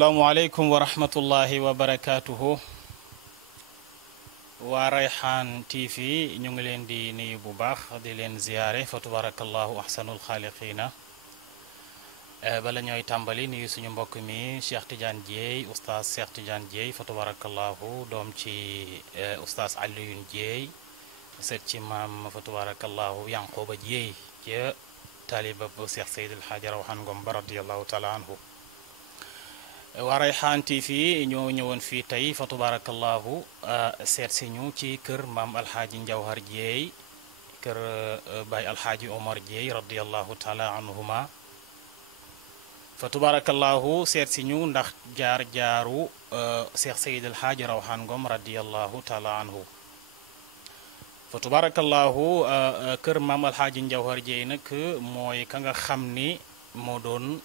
asalaamualeykum wa rahmatullahi wa barakaatuhu waa Rayhan TV ñu ngi leen di nuyu bu baax di leen ziyaare fa tabarakallahu ahsanul xaaliqiina bala ñooy tàmbali nuyu suñu mbokk mi Cheikh Tidiane Dieye oustaz Cheikh Tidiane Dieye fa tabarakallahu doom ci oustaz Alioune Dieye seet ci maam fa tabarakallahu Yanqooba Dieye ca taaliba bu Cheikh Seydil Hadji Rawhan Ngom ba radiyallahu taala anhu waa Rayhan TV ñoo ñëwoon fii tey fa tabarakallahu seet si ñu ci kër maam alxaaji Njawhar Dieye kër Baay alxaaji Omar Dieye radiyallahu taala anhuma fa tabarakallahu seet si ñu ndax jaar-jaaru Cheikh Seydil Hadji Rawhan Ngom radiyallahu taala anhu fa tabarakallahu kër maam alxaaji Njawhar Dieye nag mooy ka nga xam ni moo doon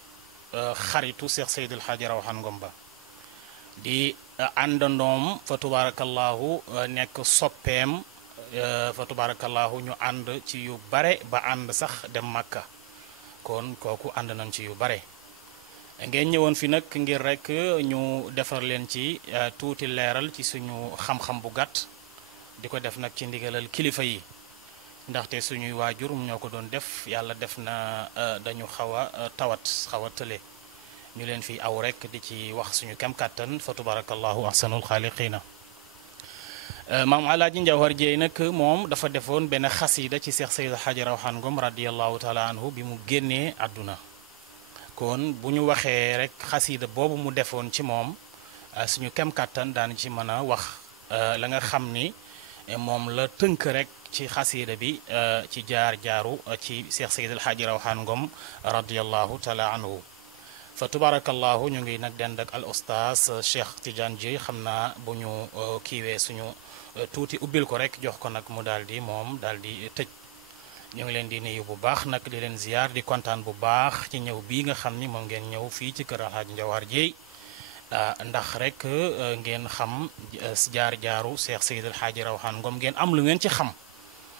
xaritu Cheikh Seydil Hadji Rawhan Ngom ba di àndandoom fa tabarakallahu nekk soppeem fa tabarakallahu ñu ànd ci yu bare ba ànd sax dem Makka kon kooku ànd nañ ci yu bare ngeen ñëwoon fi nag ngir rek ñu defar leen ci tuuti leeral ci suñu xam-xam bu gàtt di ko def nag ci ndigalal kilifa yi ndaxte suñuy waajur ñoo ko doon def yàlla def na dañu xaw a tawat xaw a tële ñu leen fi aw rek di ci wax suñu kem kàttan fa tabarakallahu ahsanul xaaliqiina maam alaaji Njawhar Dieye nag moom dafa defoon benn xasida ci Cheikh Seydil Hadji Rawhan Ngom radiyallahu taala anhu bi mu génnee àdduna kon bu ñu waxee rek xasida boobu mu defoon ci moom suñu kem kàttan daan ci mën a wax la nga xam ni moom la tënk rek ci xasida bi ci jaar-jaaru ci Cheikh Seydil Hadji Rawhan Ngom radiyallahu taala anhu fa tabarakallahu ñu ngi nag dend ak al oustaz Cheikh Tidiane Dieye xam naa bu ñu kiiwee suñu tuuti ubbil ko rek jox ko nag mu daal di moom daal di tëj ñu ngi leen di nuyu bu baax nag di leen ziyaar di kontaan bu baax ci ñëw bii nga xam ni moom ngeen ñëw fii ci kër alxaaji Njawhar Dieye ndax rek ngeen xam jaar-jaaru Cheikh Seydil Hadji Rawhan Ngom ngeen am lu ngeen ci xam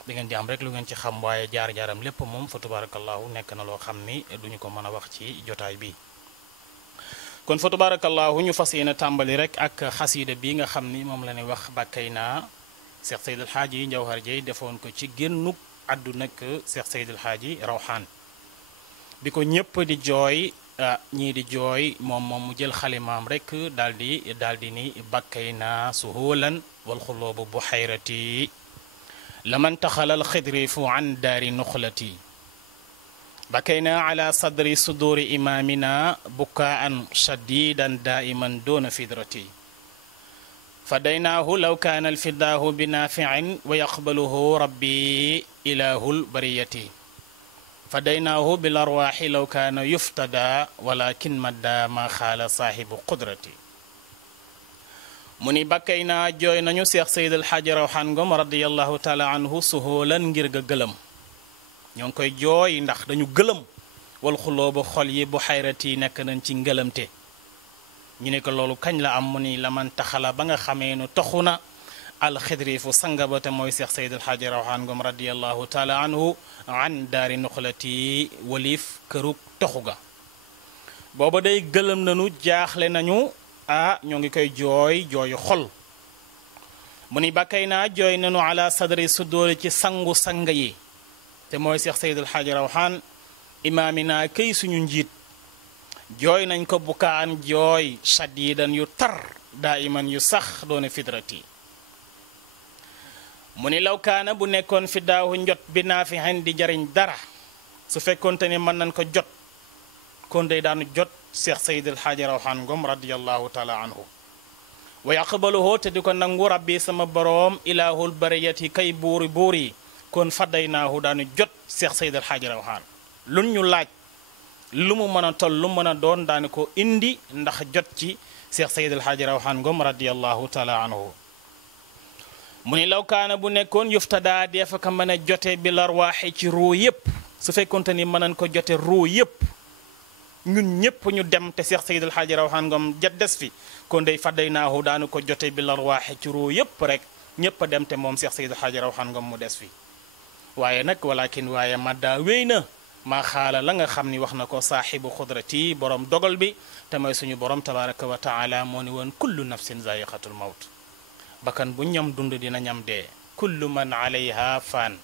da ngeen di am rek lu ngeen ci xam waaye jaar-jaaram lépp moom fa tabarakallahu nekk na loo xam ni duñu ko mën a wax ci jotaay bi kon fa tabarakallahu ñu fas yéene tàmbali rek ak xasida bi nga xam ni moom la ñuy wax bàkkay naa Cheikh Seydil Hadji Njawhar Dieye defoon ko ci génnuk àdduna ak Cheikh Seydil Hadji Rawhan bi ko ñëpp di jooy ñii di jooy moom mu jël xalimaam rek daal di ni bàkkay naa suhulan wal xuloobu bu xayrati laman taxalal xidrifu an daari nuxlati bakayna ala sadri suduri imamina bukaan shadidan daiman duna fidrati fadaynaahu law kaana alfidaahu binafiin wa yaqbaluhu rabbi ilahul bariyati fadaynaahu bil arwaaxi law kaana yuftada walakin madda ma xaala saaxibu qudrati mu ni bakkay naa jooy nañu Cheikh Seydil Hadji Rawhan Ngom radiyallahu taala anhu suhoolan ngir ga gëlëm ñoo ngi koy jooy ndax dañu gëlëm wal xuloo ba xol yi bu xayrati nekk nañ ci ngëlëmte ñu ne ko loolu kañ la am mu ni la man taxala ba nga xamee nu toxu na alxidrifu sanga ba te mooy Cheikh Seydil Hadji Rawhan Ngom radiyallahu taala anhu an daari nuxlati walif kërug toxu ga booba day gëlëm nañu jaaxle nañu ñoo ngi koy jooy jooyu xol mu ni bakkay naa jooy nañu ala sadri sudóori ci sangu sang yi te mooy Cheikh Seydil Hadji Rawhan imaamina këy suñu njiit jooy nañ ko bukaan jooy shadidan yu tar daiman yu sax doone fidrati mu ni law kaana bu nekkoon fi daahu njot bi naa fi xen di jariñ dara su fekkoonte ni mën nañ ko jot kon day daanu jot Cheikh Seydil Hadji Rawhan Ngom radiyallahu taala anhu wa yaqbaluhu te di ko nangu rabbi sama boroom ilahul bariyati kay buuri buuri kon fadaynaahu daanu jot Cheikh Seydil Hadji Rawhan lu ñu laaj lu mu mën a toll lu mën a doon daanu ko indi ndax jot ci Cheikh Seydil Hadji Rawhan Ngom radiyallahu taala anhu mu ni law kaana bu nekkoon yuftada defa ka mën a jote bi larwaaxe ci ruu yépp su fekkonte ni mën nañ ko jote ruu yépp ñun ñëpp ñu dem te Cheikh Seydil Hadji Rawhan Ngom jat des fi kon day fadaynaahu daanu ko jote bi larwaaxe ci ruu yépp rek ñëpp a dem te moom Cheikh Seydil Hadji Rawhan Ngom mu des fi waaye nag walakin waaye madda wéy na maa xaala la nga xam ni wax na ko saaxibu xudrati borom dogal bi te mooy suñu borom tabaraka wa taala moo ni woon kullu nafsin zaiqatul mawt bakkan bu ñam dund dina ñam dee kullu man alayha fan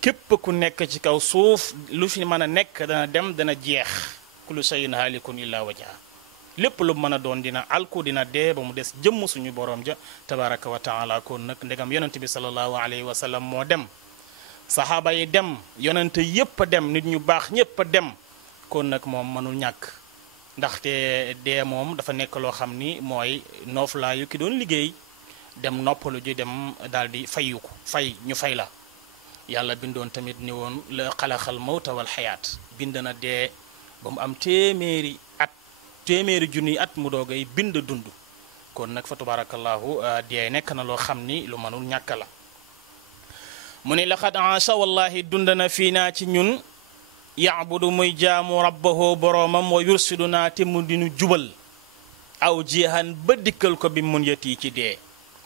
képp ku nekk ci kaw suuf lu fi mën a nekk dana dem dana jeex kullu shay'in halikun illa wajha lépp lu mën a doon dina alku dina dee ba mu des jëmm suñu borom ja tabaraka wa taala kon nag ndegam yonent bi sallallahu alayhi wa sallam moo dem saxaaba yi dem yonent yépp a dem nit ñu baax ñépp a dem kon nag moom mënul ñàkk ndaxte dee moom dafa nekk loo xam ni mooy nooflaayu ki doon liggéey dem noppalu ji dem daal di fayu ko fay ñu fay la yàlla bindoon tamit ni woon la xalaxal mawta wal xayaat bind na dee ba mu am téeméeri junniy at mu doogay bind dund kon nag fa tabarakallahu dee nekk na loo xam ni lu mënul ñàkk la mu ni laqad aasha wallahi dund na fii naa ci ñun yaabudu muy jaamu rabbahu boroomam wa yursiduna te mu dinu jubal aw jihan ba dikkal ko bi mun yët yi ci dee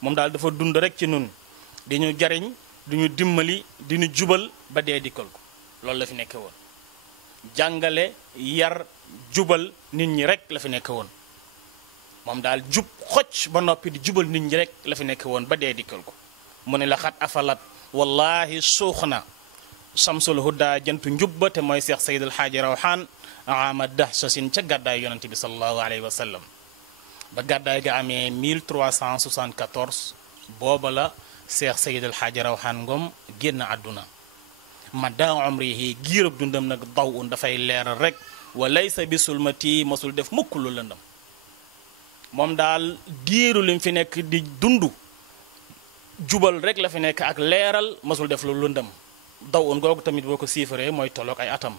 moom daal dafa dund rek ci nun di ñu jariñ di ñu dimbali di ñu jubal ba dee dikkal ko loolu la fi nekke woon jàngale yar jubal nit ñi rek la fi nekke woon moom daal jub xocc ba noppi di jubal nit ñi rek la fi nekke woon ba dee dikkal ko mu ne la xat afalat wallahi suux na samsul huda jantu njubba te mooy Seex Seydil Xaaji Rawxaan ama dahsasin ca gàddaay yonente bi sallallahu alayhi wa sallam ba gàddaay ga amee 1374 booba la Seex Seydil Xaaji Rawxaan Ngom génn àdduna ma daa umrihi giirab dundam nag daw un dafay leeral rek wa laysa bi sulmati mosul def mukk lu lëndam moom daal diiru lim fi nekk di dund jubal rek la fi nekk ak leeral mosul def lu lëndam daw un googu tamit boo ko chiffré mooy tolloog ay atam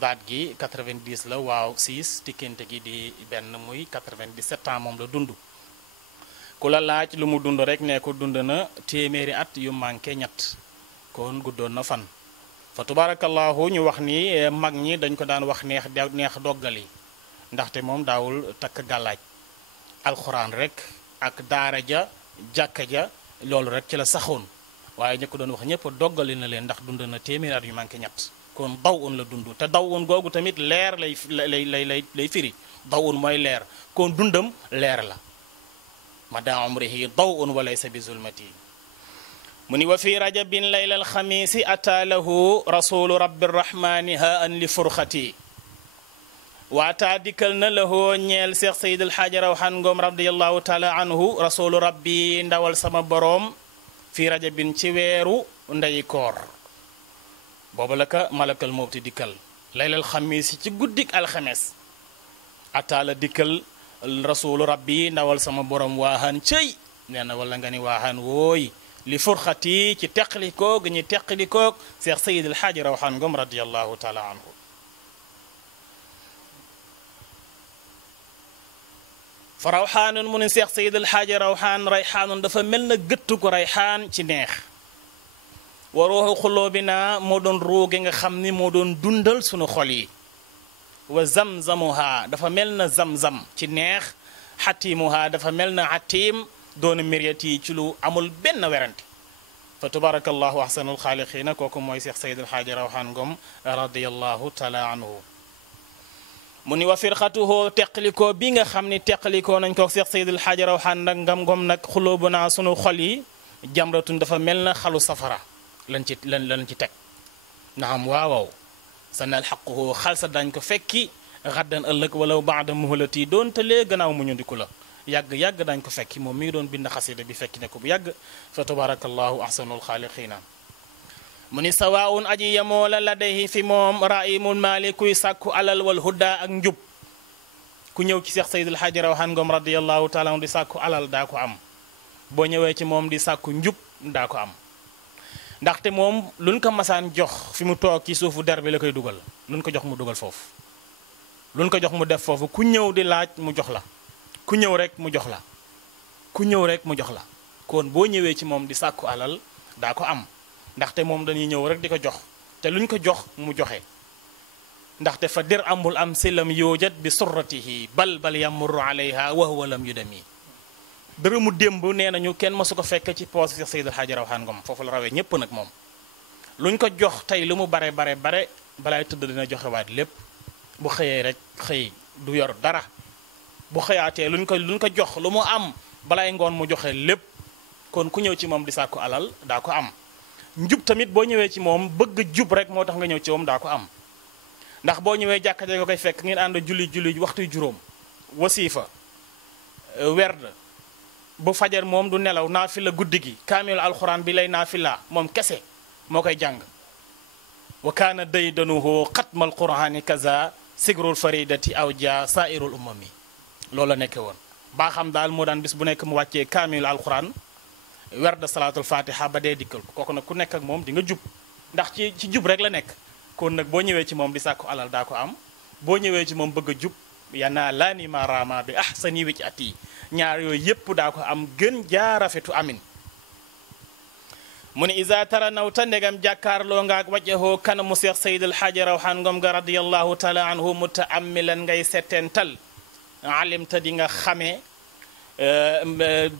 daat gi 90 la waaw 6 tikkante gi di benn muy 97 ans moom la dund ku la laaj lu mu dund rek ne ko dund na téeméeri at yu manqué ñett kon guddoon na fan fa tubarakallahu ñu wax ni mag ñi dañ ko daan wax neex doggali ndaxte moom daawul takk gàllaaj alxuraan rek ak daara ja jàkka ja loolu rek ci la saxoon waaye ñi ko doon wax ñëpp doggali na leen ndax dund na téeméeri at yu manqué ñett kon daw un la dund te daw un googu tamit leer lay firi daw un mooy leer kon dundam leer la ma daa umrihi daw un wa laysa bi zulmati mu ni wa fi rajabin layla alxamiisi ataa lahu rasulu rabbi rrahmani ha an li furxati waataa dikkal na lahoo ñeel Seex Seydil Xaaji Rawxaan Ngom radiallahu taala anhu rasulu rabbi ndawal sama boroom fi rajabin ci weeru ndeyi koor booba la ka malakal mawti dikkal laylal xamiisi ci guddik alxames ataa la dikkal rasulu rabbi ndawal sama boroom waaxaan cëy nee na wala nga ni waaxaan wooy li furxati ci teqlikoo gi ñu teqlikoog Seex Seydil Xaaji Rawxaan Ngom radiallahu taala anhu fa rawxaanun mu ne Seex Seydil Xaaji Rawxaan rayxaanun dafa mel na gëttu ko rayxaan ci neex wa ruuxu xulóobina moo doon ruuge nga xam ni moo doon dundal sunu xol yi wa zamzamuha dafa mel na zamzam ci neex xatimuha dafa mel na xatim doona miryat yi ci lu amul benn werante fa tabarakallahu ahsanul xaaliqiina kooku mooy Seex Seydil Xaaji Rawxaan Ngom radiallahu taala anhu mu ni wa firxatuhoo teqalikoo bi nga xam ni teqalikoo nañ ko Seex Seydil Xaaji Rawxaan nag ngam nag xulóobu naa sunu xol yi jamratun dafa mel na xalu safara lan ci teg naam waawaw sa nal xaquhoo xal sa dañ ko fekki xaddan ëllëg wala baada muhlati doon te lee gannaaw mu ñu ndiku la yàgg dañ ko fekki moom mi ngi doon bind xasida bi fekki ne ko bu yàgg fa tabarakallahu ahsanul xaaliqiina mu ni sawaun aji yemoo la ladayhi fi moom raimul maali kuy sàkku alal wal hudda ak njub ku ñëw ci Seex Seydil Xaaji Rawxaan Ngom radiallahu taala anhu di sàkku alal daa ko am boo ñëwee ci moom di sàkku njub daa ko am ndaxte moom luñ ko masaan jox fi mu toog ci suufu der bi la koy dugal luñ ko jox mu dugal foofu luñ ko jox mu def foofu ku ñëw di laaj mu jox la ku ñëw rek mu jox la ku ñëw rek mu jox la kon boo ñëwee ci moom di sàkku alal daa ko am ndaxte moom dañuy ñëw rek di ko jox te luñ ko jox mu joxe ndaxte fa dir amul am si lam yoojat bi surratihi bal yamurru alayha wa huwa lam yudami dërëmu démb nee nañu kenn masu ko fekk ci poos Seex Seydil Xaaji Rawxaan Ngom foofu la rawee ñépp nag moom luñ ko jox tey lu mu bare balaay tëdd dina joxewaat lépp bu xëyee rek xëy du yor dara bu xëyaatee luñ ko jox lu mu am balaay ngoon mu joxe lépp. kon ku ñëw ci moom di sàkku alal daa ko am njub tamit boo ñëwee ci moom bëgg jub rek moo tax nga ñëw ci moom daa ko am ndax boo ñëwee jàkka ja nga koy fekk ngeen ànd julli waxtu juróom wasifa werd bu fajar moom du nelaw naafila guddi gi kaamilu alxuraan bi lay naafila moom kese moo koy jàng wa kaana daydanuhu xatmal qur'ani kaza sigrul faridati aw ja sairul umami loolu la nekke woon baa xam daal moo daan bis bu nekk mu wàccee kaamilu alxuraan werd salaatul fatiha ba dee dikkal ko kooku nag ku nekk ak moom di nga jub ndax ci jub rek la nekk kon nag boo ñëwee ci moom di sàkku alal daa ko am boo ñëwee ci moom bëgg a jub yanaa laa ni ma rama bi ahsani wi ci at yi ñaar yooyu yépp daa ko am gën jaarafetu amin mu ne isa tara nawta ndegam jàkkaarloo ngaak wajjahoo kanamu Seex Seydil Haaji Rawaan Ngom ga radiyallahu taala anhu mutaammilan ngay settental alimta di nga xamee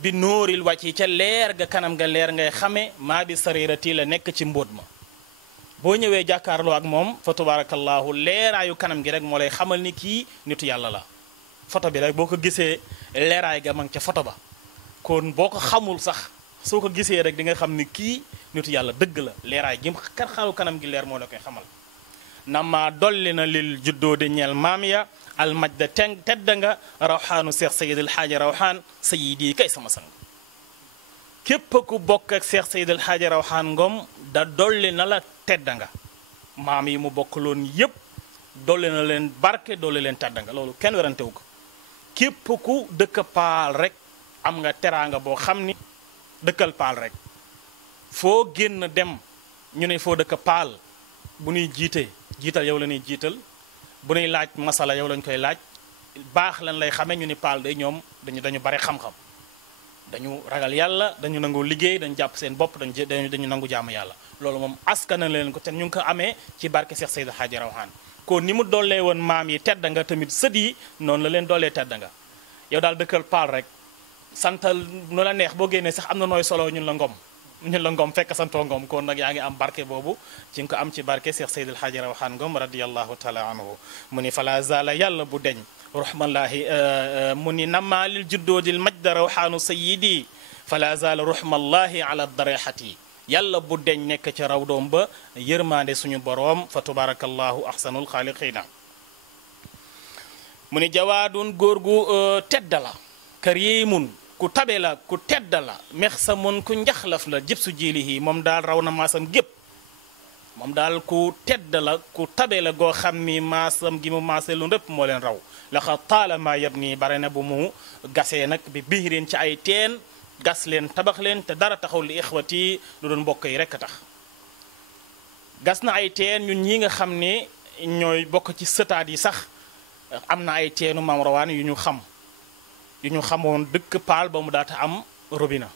bi nóoril wàcc ca leer ga kanam ga leer ngay xame maa bi sarirati la nekk ci mbóot ma boo ñëwee jàkkaarloo ak moom fa tabarakallahu leeraayu kanam gi rek moo lay xamal ni kii nitu yàlla la photo bi rek boo ko gisee leeraay ga ma ngi ca photo ba kon boo ko xamul sax soo ko gisee rek di nga xam ni kii nitu yàlla dëgg la leeraay gi xaru kanam gi leer moo la koy xamal nama dolli na lil juddoo de ñeel maam ya almajda tedd nga rawxaanu Seex Seydil Haaji Rawaan sayidi kay sama sang képp ku bokk ak Seex Seydil Haaji Rawaan Ngom da dolli na la tedd nga maam yi mu bokkaloon yépp dolli na leen barke dolli leen tedd nga loolu kenn werantewu ko képp ku dëkk paal rek am nga teraanga boo xam ni dëkkal paal rek foo génn dem ñu ne foo dëkk paal bu ñuy jiital yow la ñuy jiital bu ñuy laaj masala yow lañ koy laaj baax lan lay xamee ñu ni paal day ñoom dañu bare xam-xam dañu ragal yàlla dañu nangu liggéey dañu jàpp seen bopp dañu nangu jaamu yàlla loolu moom askana leen ko te ñu ngi ko amee ci barke Seex Seydil Haaji Rawaan kon ni mu dollee woon maam yi tedd nga tamit sët yi noonu la leen dollee tedd nga yow daal dëkkal paal rek santal nu la neex boo génnee sax am na nooy solo ñun la ngom fekk santoo ngom kon nag yaa ngi am barke boobu ci nga ko am ci barke Seex Seydil Haaji Rawaan Ngom radiyallahu taala anhu mu ni fala zala yàlla bu deñ ruhmallahi mu ni namaalil juddoodil majda rawxaanu sayidi fala zala ruhmallahi ala darexati yàlla bu deñ nekk ca raw doom ba yërmaande suñu boroom fa tabarakallahu ahsanul xaaliqina mu ni jawaadun góor gu tedda la karimun ku tabe la ku tedda la mex sa mun ku njaxlaf la jëb su jilihi moom daal raw na maasam gépp moom daal ku tedda la ku tabe la goo xam ni maasam gi mu maase lu ndëpp moo leen raw laxa taalama yab nii bare na bu mu gasee nag bi biirin ci ay teen gas leen tabax leen te dara taxaw li ixwati lu doon mbokk yi rekk a tax gas na ay teen ñun ñi nga xam ne ñooy bokk ci sëtaat yi sax am na ay teenu Maam Rawaan yu ñu xamoon dëkk paal ba mu daata am robinet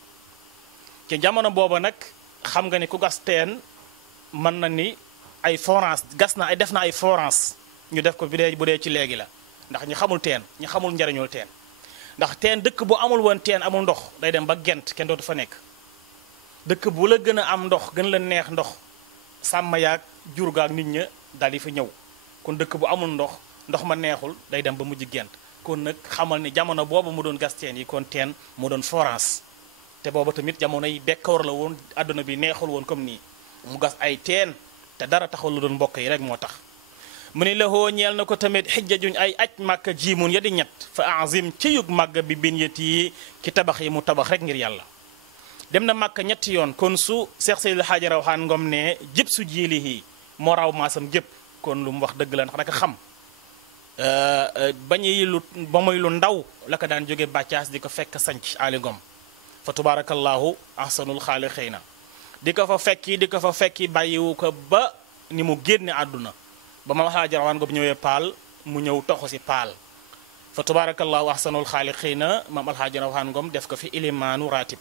ci jamono booba nag xam nga ni ku gas teen mën na ni ay forage def na ay forage ñu def ko bu dee ci léegi la ndax ñi xamul teen ñi xamul njariñul teen ndax teen dëkk bu amul woon teen amul ndox day dem ba gent kenn dootu fa nekk dëkk bu la gën a am ndox gën la neex ndox sàmm yaag jur gaak nit ña daal di fa ñëw kon dëkk bu amul ndox ma neexul day dem ba mujj gent kon nag xamal ni jamono boobu mu doon gas teen yi kon teen mu doon forage te booba tamit jamono yi bekkoor la woon àdduna bi neexul woon comme nii mu gas ay teen te dara taxul lu doon mbokk yi rek moo tax mu ni lahoo ñeel na ko tamit xijja juñ ay aj màkka jiimun ya di ñett fa azim ci yug màgg bi binyat yi ki tabax yi mu tabax rek ngir yàlla dem na màkka ñetti yoon kon su Seex Seydil Haaji Rawaan Ngom ne jëpp su jiilihi moo raw maasam jëpp kon lu mu wax dëgg la ndax daka xam ba muy lu ndaw la ko daan jóge bàccaas di ko fekk sanc Ali Ngom fa tubarakallahu ahsanul xaaliqiina di ko fa fekki bàyyiwu ko ba ni mu génne àdduna ba Maam Alxaaji Rawaan Ngom ñëwee paal mu ñëw toxu si paal fa tubarakallahu ahsanul xaaliqiina Maam Alxaaji Rawaan Ngom def ko fi ilimaanu ratib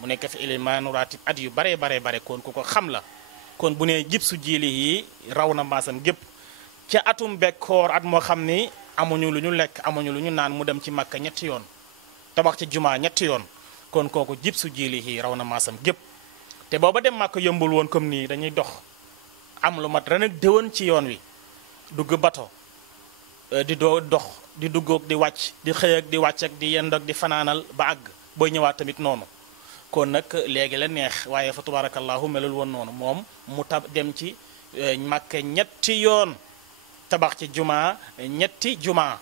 mu nekk fi ilimaanu ratib at yu bare kon ku ko xam la kon bu ne jib su jiili yi raw na maasam gépp ca atum bekkoor at moo xam ni amuñu lu ñu lekk amuñu lu ñu naan mu dem ci Makka ñetti yoon tabax ci jumaa ñetti yoon kon kooku jib su jiili yi raw na maasam gépp te booba dem Makka yombul woon comme nii dañuy dox am lu mat ren ak déwén ci yoon wi dugg bato di doo dox di duggoog di wàcc di xëy ak di wàcc ak di yend ak di fanaanal ba àgg booy ñëwaat tamit noonu kon nag léegi la neex waaye fa tabarakallahu melul woon noonu moom mu dem ci Makka ñetti yoon tabax ci jumaa ñetti jumaa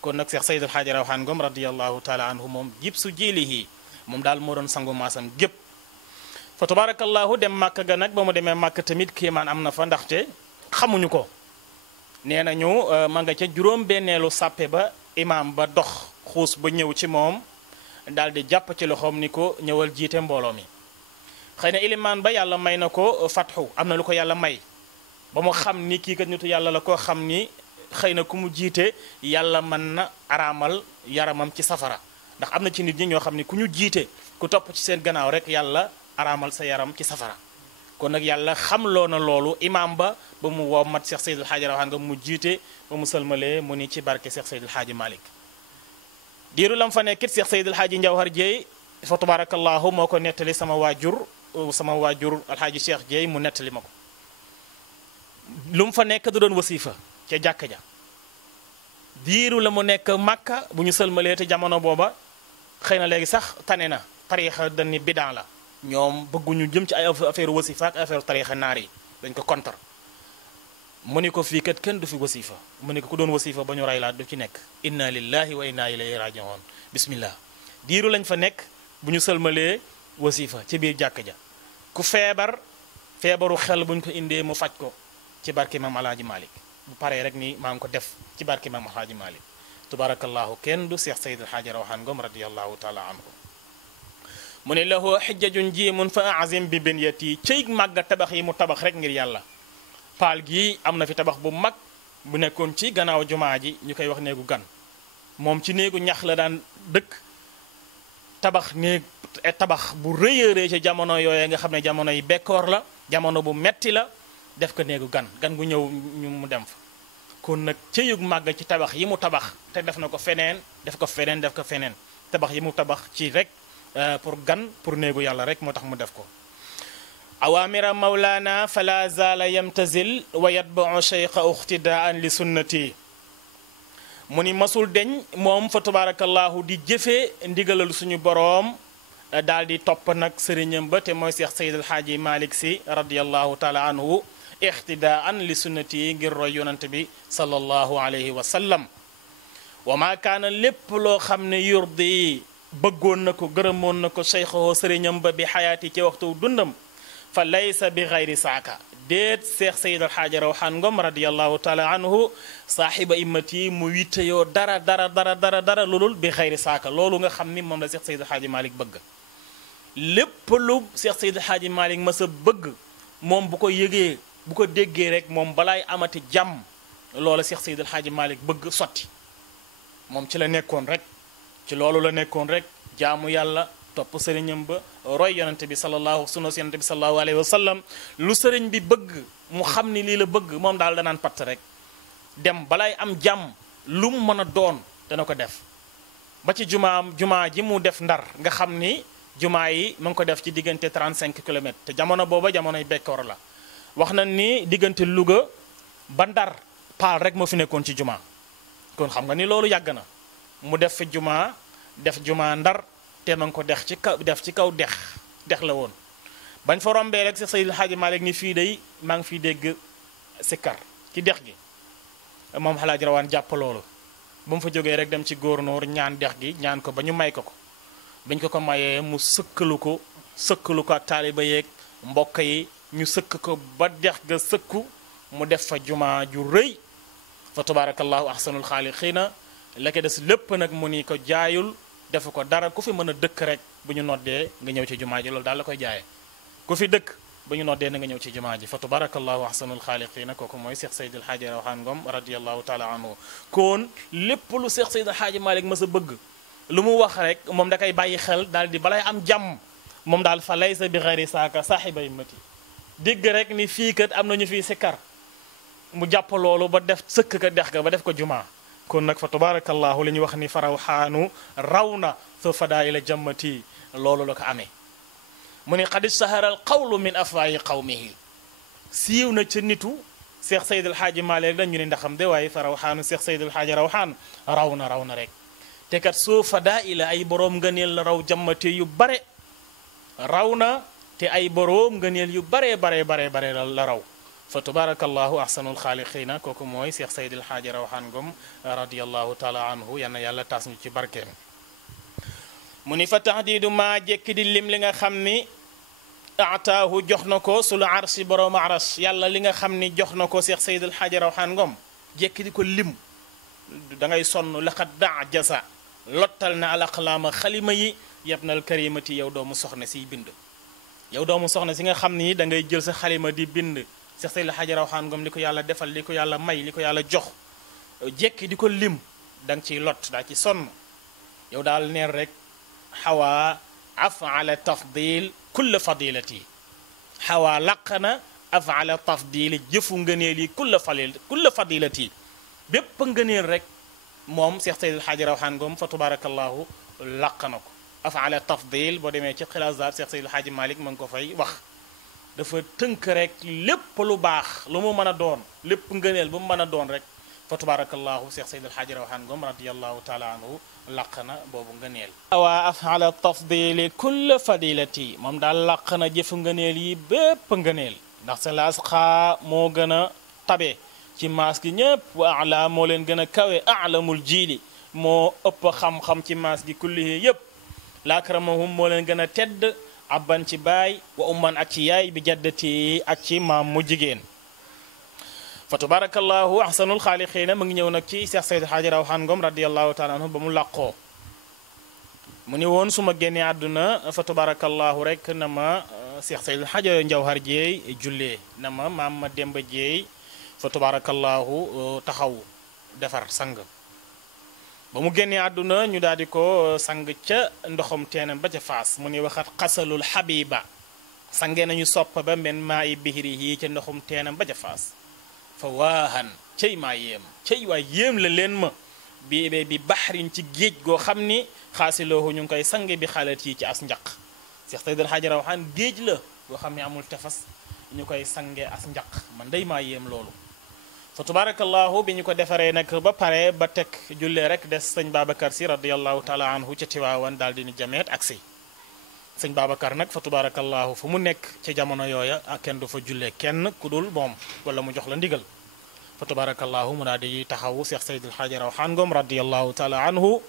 kon nag Seex Seydil Haaji Rawaan Ngom radiyallahu taala anhu moom jib su jilihi moom daal moo doon sangu maasam gépp fa tabarakallahu dem Makka ga nag ba mu demee Makka tamit kéemaan am na fa ndaxte xamuñu ko nee nañu ma nga ca juróom benneelu sàppe ba imaam ba dox xuus ba ñëw ci moom daal di jàpp ci loxoom ni ko ñëwal jiite mbooloo mi xëy na ilimaan ba yàlla may na ko fatxu am na lu ko yàlla may ba mu xam ni kii kat nitu yàlla la koo xam ni xëy na ku mu jiite yàlla mën na araamal yaramam ci safara ndax am na ci nit ñi ñoo xam ni ku ñu jiite ku topp ci seen gannaaw rek yàlla araamal sa yaram ci safara kon nag yàlla xamloo na loolu imaam ba mu woo mat Cheikh Seydil Haaji Rawaan nga mu jiite ba mu sëlmalee mu ni ci barke Cheikh Seydil Haaji Malick diiru lam fa nekkit Cheikh Seydil Haaji Njawhar Jeey fa tabarakallahu moo ko nettali sama waajur alhaaji Cheikh Jeey mu nettali ma ko lu mu fa nekk du doon wasifa ca jàkka ja diiru la mu nekk Makka bu ñu sëlmalee te jamono booba xëy na léegi sax tane na tariixa dañ ni bidan la ñoom bëgguñu jëm ci ay affaire wasifa ak affaire tariixa naar yi dañ ko kontar mu ni ko fii kat kenn du fi wasifa mu ni ko ku doon wasifa ba ñu ray laa du ci nekk inna lillahi wa inna ilayhi raji'un bismillah diiru lañ fa nekk bu ñu sëlmalee wasifa ci biir jàkka ja ku feebaru xel buñ ko indee mu faj ko ci barke Maam Alaaji Malick bu paree rek ni maa ngi ko def ci barke Maam Alaaji Malick tabarakallahu kenn du Seex Seydil Haaji Rawaan Ngom radiyallahu taala anhu mu ne lahu xijjajun jiimun fa azim bi binyati cëy màgga tabax yi mu tabax rek ngir yàlla paal gi am na fi tabax bu mag bu nekkoon ci gannaaw jumaa ji ñu koy wax néegu gan moom ci néegu ñax la daan dëkk tabax bu rëy a rëy ci jamono yooye nga xam ne jamono yi bekkoor la jamono bu metti la def ko néegu gan gu ñëw ñu mu dem fa kon nag cëyug màgg ci tabax yi mu tabax te def na ko feneen def ko feneen tabax yi mu tabax ci rek pour néegu yàlla rek moo tax mu def ko awamira mawlana fala zala yamtazil wa yatba'u shaykha uxtidaan li sunnati mu ni masul deñ moom fa tabarakallahu di jëfee ndigalal suñu boroom daal di topp nag sëriñam ba te mooy Seex Seydil Haaji Malick Sy radiyallahu taala anhu ixtidaan li sunnati ngir roy yonante bi sallallahu alayhi wa sallam wa ma kaana lépp loo xam ne yurdi bëggoon na ko gërëmoon na ko cheikho sëriñam ba bi xayaati ci waxtu dundam fa laysa bi xayri saaka déet Seex Seydil Haaji Rawaan Ngom radiyallahu taala anhu saaxiba immati mu witte yoo dara loolul bi xayri saaka loolu nga xam ni moom la Seex Seydil Haaji Malick bëgg lépp lu Seex Seydil Haaji Malick ma sa bëgg moom bu ko yëgee bu ko déggee rek moom balaay amati jàmm loola Seex Seydil Haaji Malick bëgg sotti moom ci la nekkoon rek ci loolu la nekkoon rek jaamu yàlla topp sëriñam ba roy yonente bi sunna yonente bi sallallahu alayhi wa sallam lu sëriñ bi bëgg mu xam ni lii la bëgg moom daal danaan patt rek dem balaay am jàmm lu mu mën a doon dana ko def ba ci jumaa ji mu def Ndar nga xam ni jumaa yi mu ngi ko def ci diggante 35 kilomètres te jamono booba jamonoy bekkoor la wax na ni diggante Louga ba Ndar paal rek moo fi nekkoon ci jumaa kon xam nga ni loolu yàgg na mu def fi jumaa Ndar te ma ngi ko def ci kaw dex la woon bañ fa rombee rek Seex Seydil Haaji Malick ni fii day maa ngi fiy dégg sikkar ci dex gi moom Alaaji Rawaan jàpp loolu ba mu fa jógee rek dem ci góornóor ñaan dex gi ñaan ko ba ñu may ko biñ ko mayee mu sëkkalu ko ak taaliba yeeg mbokk yi ñu sëkk ko ba dex ga sëkku mu def fa jumaa ju rëy fa tabarakallahu ahsanul xaaliqiina la ko des lépp nag mu ni ko jaayul defu ko dara ku fi mën a dëkk rek bu ñu noddee nga ñëw ci jumaa ji loolu daal la koy jaayee ku fi dëkk bu ñu noddee na nga ñëw ci jumaa ji fa tabarakallahu ahsanul xaaliqiina kooku mooy Seex Seydil Haaji Rawaan Ngom radiyallahu taala anhu kon lépp lu Seex Seydil Haaji Malick ma sa bëgg lu mu wax rek moom da koy bàyyi xel daal di balay am jàmm moom daal fa laysa bi xayri saaka saaxiba immati dégg rek ni fii kat am na ñu fiy sikkar mu jàpp loolu ba def sëkk ka dex ga ba def ko jumaa kon nag fa tabarakallahu li ñuy wax ni faraw xaanu raw na sa fadaa ila jammati loolu la ko amee mu ni qad sahara al qawlu min afwaayi qawmihi siiw na ca nitu Cheikh Seydil Hadji Malick la ñu ne ndaxam de waaye fa rawxaanu Cheikh Seydil Hadji rawxaan raw na rek te kat soo fadaa ila ay boroom ngëneel la raw jammate yu bare raw na te ay boroom ngëneel yu bare la raw fa tabarakallahu ahsanul xaaliqiina kooku mooy Cheikh Seydil Hadji rawxaan Ngom radiyallahu taala anhu yal na yàlla taas ñu ci barkeem mu ni fa taxdiidu maa jekki di lim li nga xam ni ataahu jox na ko sul arsi borom aras yàlla li nga xam ni jox na ko Cheikh Seydil Hadji rawxaan Ngom jekki di ko lim da ngay sonn laqad dajasa lottal na alaqlaama xalima yi yabnal karimati yow doomu soxna siy bind yow doomu soxna si nga xam ni da ngay jël sa xalima di bind Cheikh Seydil Hadji rawxaan Ngom li ko yàlla defal li ko yàlla may li ko yàlla jox jekki di ko lim da nga ciy lot daa ci sonn yow daal neen rek xawaa afala tafdil kulla fadilati xawaa laqana afala tafdil jëfu ngëneel yi kulla fadilati bépp ngëneel rek moom Cheikh Seydil Hadji rawxaan Ngom fa tabarakallahu laq na ko afala tafdil boo demee ci xilaasaat Cheikh Seydil Hadji Malick ma ngi ko fay wax dafa tënk rek lépp lu baax lu mu mën a doon lépp ngëneel bu mu mën a doon rek fa tabarakallahu Cheikh Seydil Hadji rawxaan Ngom radiyallahu taala anhu laq na boobu ngëneel awaa afala tafdili kulla fadilati moom daal laq na jëfu ngëneel yi bépp ngëneel ndax sa laas xaa moo gën a tabe ci maas gi ñëpp wa ala moo leen gën a kawe alamul jiili moo ëpp xam-xam ci maas gi kullihi yëpp laakramahum moo leen gën a tedd abban ci baay wa umman ak ci yaay bi jaddati ak ci maam mu jigéen fa tabarakallahu ahsanul xaaliqiina mu ngi ñëw nag ci Cheikh Seydil Hadji rawxaan Ngom radiyallahu taala anhu ba mu làqoo mu ni woon su ma génnee àdduna fa tabarakallahu rek na ma Cheikh Seydil Hadji Njawhar Jeey jullee na ma maam ma Demba Jeey fa tabarakallahu taxaw defar sang ba mu génnee àdduna ñu daal di ko sang ca ndoxam teenam ba ca faas mu ni waxat xasalul habiba sange nañu soppa ba men maa i bihiri yi ca ndoxum teenam ba ca faas fa waahan cey maa yéem cey waay yéem la leen ma bi baxrin ci géej goo xam ni xaasiloohu ñu ngi koy sange bi xalat yi ci as njaq Cheikh Seydil Hadji rawxaan géej la goo xam ne amul tefas ñu koy sange as njaq man day maa yéem loolu fa tabarakallahu bi ñu ko defaree nag ba pare ba teg jullee rek des sëñ Babacar si radiyallahu taala anhu ca Tiwaawan daal di ni jameet ak si sëñ Babacar nag fa tabarakallahu fu mu nekk ca jamono yooya ak kenn du fa jullee kenn ku dul moom wala mu jox la ndigal fa tabarakallahu mu daal di taxawu Cheikh Seydil Hadji rawxaan Ngom radiyallahu taala anhu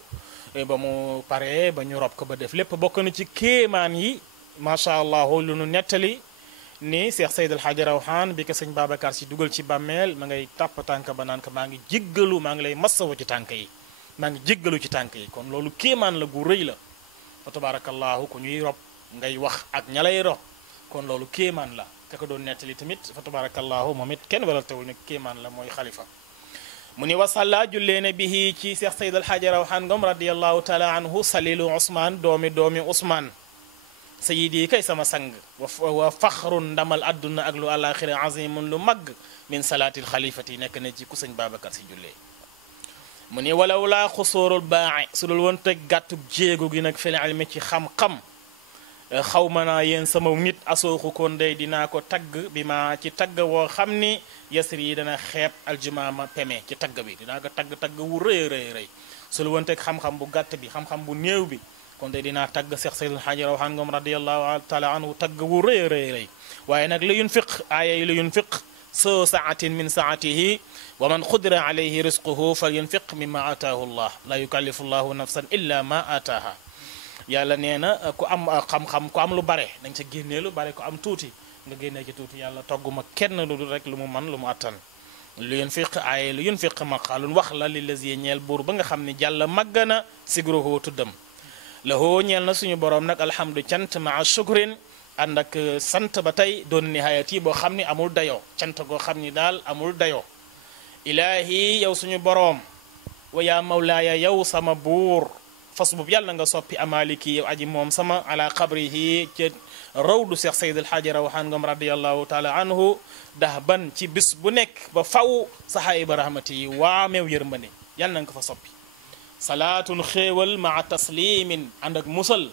ba mu paree ba ñu rob ko ba def lépp bokk na ci kéemaan yi macha allah lu nu nettali ni Cheikh Seydil Hadji rawxaan bi ko sëñ Babacar si dugal ci bàmmeel ma ngay tàpp tànk ba naan ko maa ngi jéggalu maa ngi lay massawu ci tànk yi maa ngi jéggalu ci tànk yi kon loolu kéemaan la gu rëy la fa tabarakallahu ku ñuy rob ngay wax ak ña lay rob kon loolu kéemaan la ka ko doon nettali tamit fa tabarakallahu moom it kenn waral tawul ne kéemaan la mooy xalifa mu ni wasalla jullee ne bihi ci Cheikh Seydil Hadji rawxaan Ngom radiyallahu taala anhu salilu Ousmane doomi Ousmane sayidi kay sama sang wa faxrun ndamal adduna ak lu alaxira azimun lu mag min salaatil xalifati nekk na ci ku sëñ Babacar si jullee mu ni walaw laa xusoorul baaxi su dul woon teg gàttub jéego gi nag fil ilmi ci xam-xam xaw ma naa yéen sama nit asooxu ko ndey dinaa ko tagg bi ma ci tagg woo xam ni yasir yi dana xeeb aljumaama peme ci tagg bi dinaa ko tagg wu rëy rëy su dul woon teg xam-xam bu gàtt bi xam-xam bu néew bi kon de dinaa tagg Cheikh Seydil Hadji rawxaan Ngom radiyallahu taala anhu tagg wu rëy waaye nag li yunfiq aaya yi li yunfiq soo saatin min saatihi wa man qudira alayhi risquhu fal yunfiq mimma ataahu llah la yukallifu llahu nafsan illa ma ataaha yàlla nee na ku am xam-xam ku am lu bare dañ ca génnee lu bare ku am tuuti nga génnee ci tuuti yàlla togguma kenn lu dul rek lu mu man lu mu attan lu yunfiq aaya lu yunfiq maqaalun wax la li lazi ñeel buur ba nga xam ne jàll màgg na sigruhu tuddam lahoo ñeel na suñu borom nag alhamdu cant maa shukrin ànd ak sant ba tey doon nihayat yi boo xam ni amul dayoo cant goo xam ni daal amul dayoo ilaahi yow suñu boroom wa yaa mawlaaya yow sama buur fas boobu yàlla nga soppi amaliki yow aji moom sama ala qabrihi ca rawdu Cheikh Seydil Hadji rawxaan Ngom radiyallahu taala anhu dahban ci bis bu nekk ba faw sahaiba rahmati yi waameew yërmande yàlla nga ko fa soppi salaatun xéewal maa taslimin ànd ak musal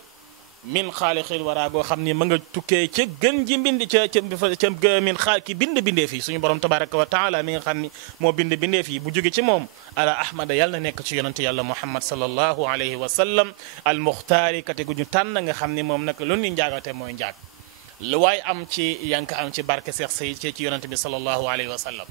min xaalixil waraa goo xam ni ma nga tukkee ca gën ji mbind ca min xaal ki bind bindeef yi suñu borom tabaraka wa taala mi nga xam ni moo bind bindeef yi bu jóge ci moom ala ahmada yàlla na nekk ci yonante yàlla muhammad sallallahu alayhi wa sallam al muxtaari kate gu ñu tànn nga xam ni moom nag lu ni njaagate mooy njaag lu waay am ci yanka am ci barke Seex Say ci yonante bi sallallahu alayhi wa sallam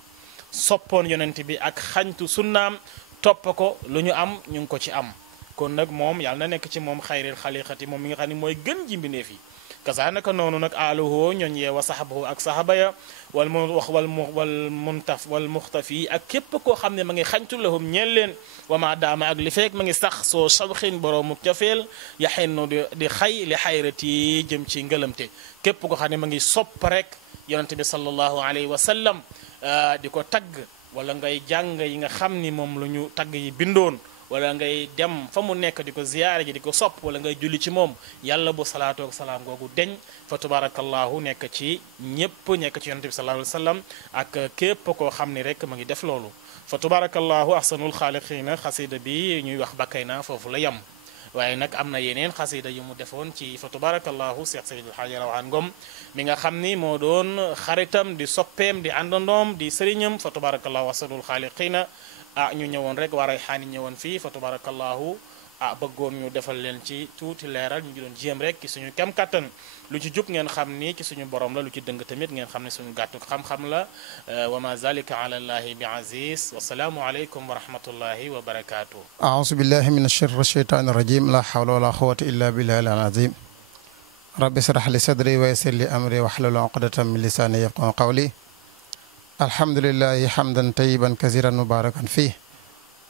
soppoon yonante bi ak xañtu sunnaam topp ko lu ñu am ñu ngi ko ci am kon nag moom yàlla na nekk ci moom xayril xaliqati moom mi nga xam ne mooy gën ji mbindeef yi kasaa naka noonu nag aluhu ñooñ yee wa sahabahu ak sahaba ya wal mu wax wal muxtafi ak képp koo xam ne ma ngi xañtu lahum ñeel leen wa ma daama ak li feek ma ngi sax soo sawxin boroomu cofeel yaxennu di xay li xayrati jëm ci ngëlamte képp koo xam ne ma ngi sopp rek yonente bi sallallahu alayhi wa sallam di ko tagg wala ngay jàng yi nga xam ni moom lu ñu tagg yi bindoon wala ngay dem fa mu nekk di ko ziyaare ji di ko sopp wala ngay julli ci moom yàlla bu salaatu ak salaam googu deñ fa tabarakallahu nekk ci ñépp nekk ci yonente bi sallallahu alayhi wa sallam ak képp koo xam ni rek ma ngi def loolu fa tabarakallahu ahsanul xaaliqiina xasida bi ñuy wax bakkay na foofu la yem waaye nag am na yeneen xasida yu mu defoon ci fa tabarakallahu Seex Seydil Haaji Rawaan Ngom mi nga xam ni moo doon xaritam di soppeem di àndandoom di sëriñam fa tabarakallahu ahsanul xaaliqiina ñu ñëwoon rek waray xaani ñëwoon fii fa tabarakallahu bëggoon ñu defal leen ci tuuti leeral ñu ngi doon jéem rek ci suñu kem kattan lu ci jub ngeen xam ni ci suñu borom la lu ci dëng tamit ngeen xam ne suñu gàttu xam-xam la wa ma zalika ala allahi bi aziz wasalaamu aleykum wa rahmatullahi wa barakatuh aousu billahi min ashirri shaytani rajim la hawla wala quwwata illa billahi al azim rabbi israh li sadri wa yassir li amri wahlul uqdatan min lisani yafqahu qawli alhamdulillahi hamdan tayyiban kasiran mubarakan fih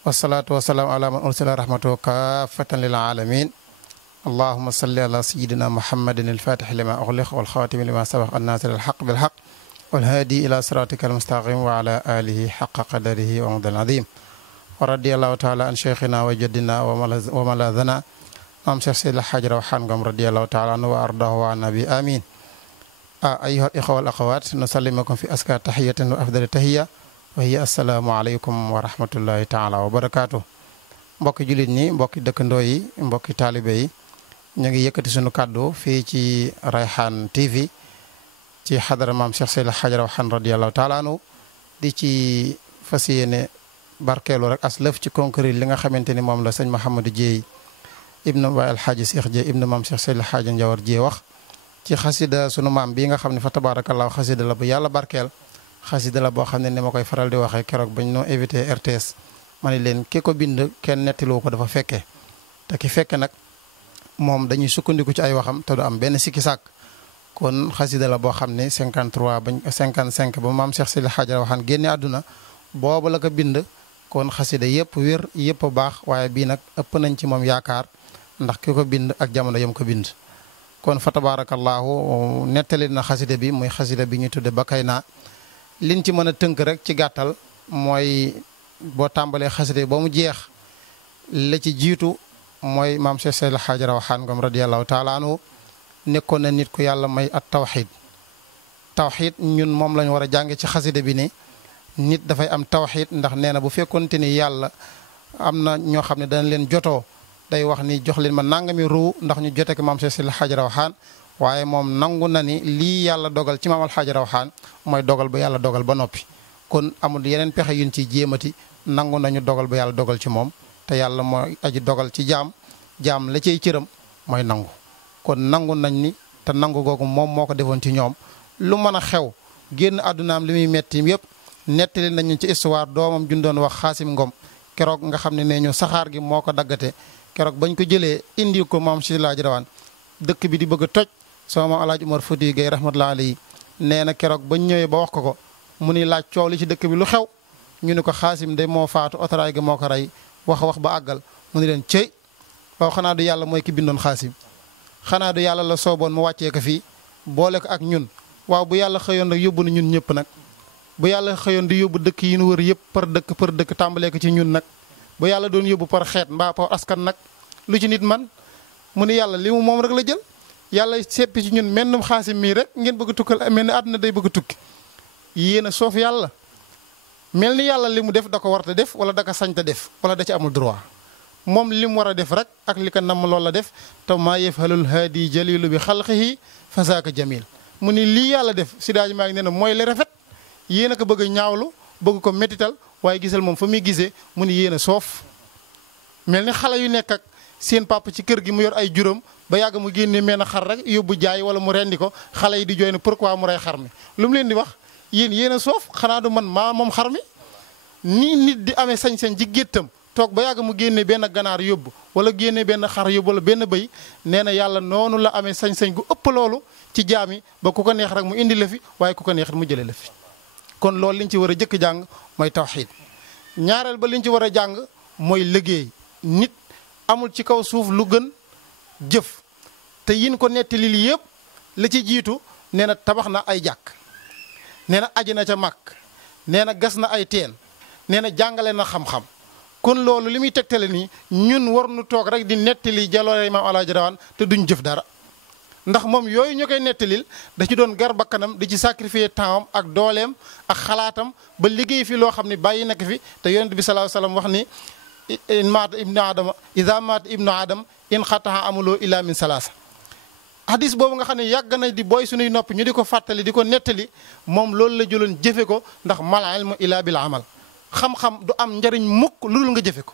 wasalaatu wasalaamu ala man ursila rahmatuhu kaafatan lil alamin allahuma salli ala sayidina muhammadin alfatixi lima uxliq walxaatimi lima sabax annasir alxaq bilxaq walhaadi ila siratika almustaqim wa ala alihi xaqa qadarihi wa mudal adim wa radiallahu taala an cheikhina wa jaddina wa maladana maam Cheikh Seydi El Hadji Rawaan Ngom radiallahu taala anhu wa ardahu wa nabi amin ayuha al ixwa wal axawat nusallimakum fi aska tahiyatan wa afdali tahiya wa hiya assalaamu aleykum wa rahmatullahi taala wa barakaatu mbokki jullit ñi mbokki dëkkandoo yi mbokki taalibe yi ñu ngi yëkkati sunu kàddu fii ci Rayhan TV ci xadara maam Cheikh Seydi El Hadji Rawaan radiallahu taala anhu di ci fas yéene barkeelu rek as lëf ci concours li nga xamante ni moom la sëñ Mouhamadou Dieye ibnu Baay Alxaaji Cheikh Dieye ibnu maam Cheikh Seydi El Hadji Njawar Dieye wax ci xasida sunu maam bii nga xam ne fa tabaarakallaahu xasida la bu yàlla barkeel xasida la boo xam ne ni ma koy faral di waxee keroog bañ noo invité RTS ma ne leen ki ko bind kenn nettiloo ko dafa fekke te ki fekke nag moom dañuy sukkandiku ci ay waxam te du am benn sikki sàkk kon xasida la boo xam ne 53 bañ 55 ba maam Cheikh Seydi El Hadji Rawaan génne àdduna boobu la ko bind kon xasida yëpp wér yëpp baax waaye bii nag ëpp nañ ci moom yaakaar ndax ki ko bind ak jamono yam ko bind kon fa tabaarakallaahu nettali na xasida bi muy xasida bi ñu tudde bakkay naa liñ ci mën a tënk rek ci gàttal mooy boo tàmbalee xasida ba mu jeex la ci jiitu mooy maam Cheikh Seydi El Hadji Rawaan Ngom radiyallahu taala anhu nekkoon na nit ku yàlla may at tawxiid ñun moom lañu war a jànge ci xasida bi ni nit dafay am tawxiid ndax nee na bu fekkonte ni yàlla am na ñoo xam ne dana leen jotoo day wax ni jox leen ma nangami ruu ndax ñu jote ko maam Cheikh Seydi El Hadji Rawaan waaye moom nangu na ni lii yàlla dogal ci maam El Hadji Rawaan mooy dogal ba yàlla dogal ba noppi kon amul yeneen pexe yuñ ciy jéemati nangu nañu dogal ba yàlla dogal ci moom te yàlla mooy aji dogal ci jaam la cay cëram mooy nangu kon nangu nañ ni te nangu googu moom moo ko defoon ci ñoom lu mën a xew génn àddunaam li muy metti yëpp nettali nañu ci histoire doomam jundoon wax Xaasim Ngom keroog nga xam ne nee ñu saxaar gi moo ko daggate keroog bañ ko jëlee indi ko maam Seydi El Hadji Rawaan dëkk bi di bëgg a toj sama maam Alaaji Umar Fuuti Gay rahmatullahi alayhi nee na keroog bañ ñëwee ba wax ko mu ni laaj coow li ci dëkk bi lu xew ñu ne ko Xaasim de moo faatu otoraay gi moo ko rey wax ba àggal mu ni leen cëy waaw xanaa du yàlla mooy ki bindoon Xaasim xanaa du yàlla la sooboon mu wàccee ko fii boole ko ak ñun waaw bu yàlla xëyoon rek yóbbu na ñun ñëpp nag bu yàlla xëyoon di yóbbu dëkk yi ñu wër yëpp par dëkk tàmbalee ko ci ñun nag bu yàlla doon yóbbu par xeet mbaa par askan nag lu ci nit man mu ni yàlla li mu moom rek la jël yàlla seppi ci ñun mennum Xaasim mii rek ngeen bëgg a tukkal mel ni àdduna day bëgg a tukki yéen a soof yàlla mel ni yàlla li mu def da ko war a def wala da ko sañ ta def wala da ci amul droit moom li mu war a def rek ak li ko namm loolu la def te maa yafalul haadi jalilu bi xalqihi fasaaka jamil mu ni lii yàlla def si daaji maa ngi nee na mooy li rafet yéen a ko bëgg a ñaawlu bëgg ko métital waaye gisal moom fa muy gisee mu ni yéen a soof mel ni xale yu nekk ak seen papa ci kër gi mu yor ay juróom ba yàgg mu génne mel na xar rek yóbbu jaay wala mu rendi ko xale yi di jooy ne pourquoi mu rey xar mi lu mu leen di wax yéen a soof xanaa du man maa moom xar mi nii nit di amee sañ-sañ ci géttam toog ba yàgg mu génne benn ganaar yóbbu wala génne benn xar yóbbu wala benn bëy nee na yàlla noonu la amee sañ-sañ gu ëpp loolu ci jaam yi ba ku ko neex rek mu indi la fi waaye ku ko neex mu jëlee la fi kon loolu liñ ci war a jëkk jàng mooy tawxiid ñaareel ba liñ ci war a jàng mooy liggéey nit amul ci kaw suuf lu gën jëf te yin ko nettali li yëpp la ci jiitu nee na tabax na ay jàkk nee na aji na ca màkk nee na gas na ay teen nee na jàngale na xam-xam kon loolu li muy tegtale nii ñun war nu toog rek di nettali jaloore maam Alaaji Rawaan te duñ jëf dara ndax moom yooyu ñu koy nettalil da ci doon gar bakkanam di ci sacrifier tempsam ak dooleem ak xalaatam ba liggéey fi loo xam ne bàyyi nekk fi te yonent bi sallallahu alayhi wasallam wax ni in maata ibnu adama ida maata ibnu adam in xataha amuloo illa min salaasa hadis boobu nga xam ne yàgg na di booy suñuy nopp ñu di ko fàttali di ko nettali moom loolu la jëloon jëfe ko ndax mal ilmu illa bil amal xam-xam du am njariñ mukk lu dul nga jëfe ko